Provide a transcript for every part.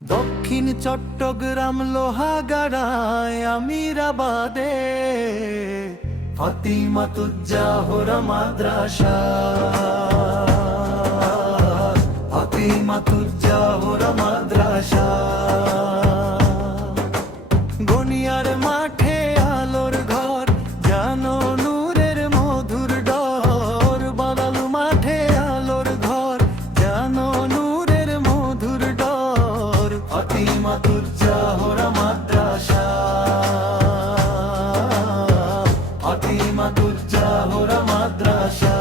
দক্ষিণ চট্টগ্রাম লোহাগাড়ায় আমিরাবাদে ফাতিমাতুজ্জাহরা মাদ্রাসা, ফাতিমাতুজ্জাহরা মাদ্রাসা। গনিয়ার মাঠে আলোর ঘর, জানো নূরের মধুর ডর। বাদাল মাঠে আলোর ঘর, জানো নূরের মধুর ডর। ফাতিমাতুজ্জাহরা মাদ্রাসা, ফাতিমাতুজ্জাহরা মাদ্রাসা।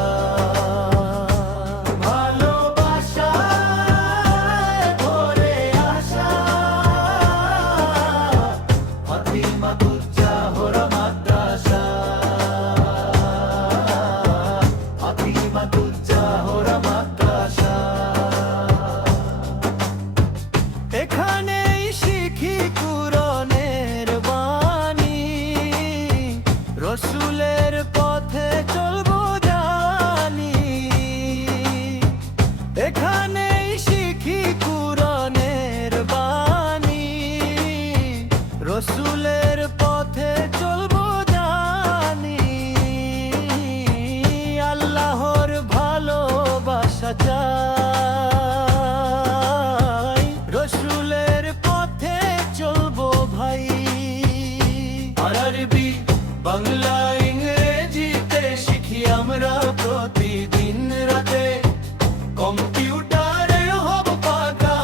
ফাতিমাতুজ্জাহরা মাদ্রাসা, ফাতিমাতুজ্জাহরা মাদ্রাসা। এখানেই শিখি কুরআনের বাণী, রসুলের পথে চলবো জানি। এখানেই শিখি কুরআনের বাণী, রসুলের পথে চলবো জানি। আল্লাহর ভালোবাসা চাই, রসুলের পথে চলবো ভাই। আরবি বাংলা ইংরেজিতে শিখি আমরা প্রতিদিন রাতে। কম্পিউটারে হব পাকা,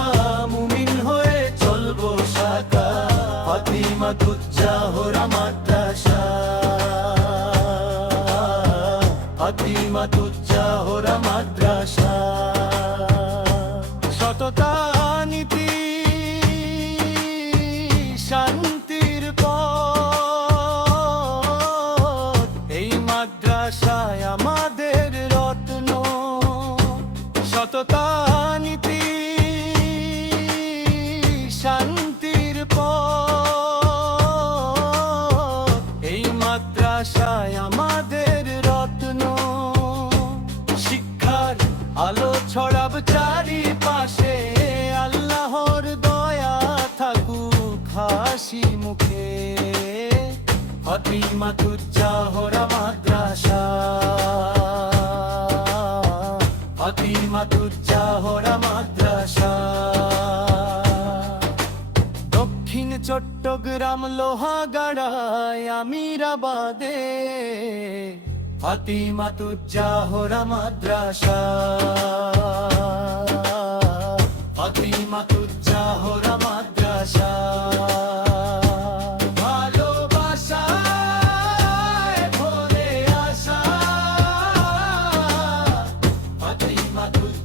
মুমিন হয়ে চলবো সাকা। ফাতিমাতুজ্জাহরা মাদ্রাসা, ফাতিমাতুজ্জাহরা মাদ্রাসা। সততা নীতি শান্তির পথ, এই মাদ্রাসায় আমাদের রত্ন। সততা নীতি শান্তির পথ, এই মাদ্রাসায় আমাদের রত্ন। শিক্ষার আলো ছড়াব চারিপাশে, আল্লাহর দয়া থাকুক হাসি মুখে। ফাতিমাতুজ্জাহরা মাদ্রাসা, ফাতিমাতুজ্জাহরা মাদ্রাসা। দক্ষিণ চট্টগ্রাম লোহাগাড়ায় আমিরাবাদে ফাতিমাতুজ্জাহরা মাদ্রাসা, ফাতিমাতুজ্জাহরা মাদ্রাসা। ভালোবাসায় ভরে আসা, ফাতিমাতুজ্জাহরা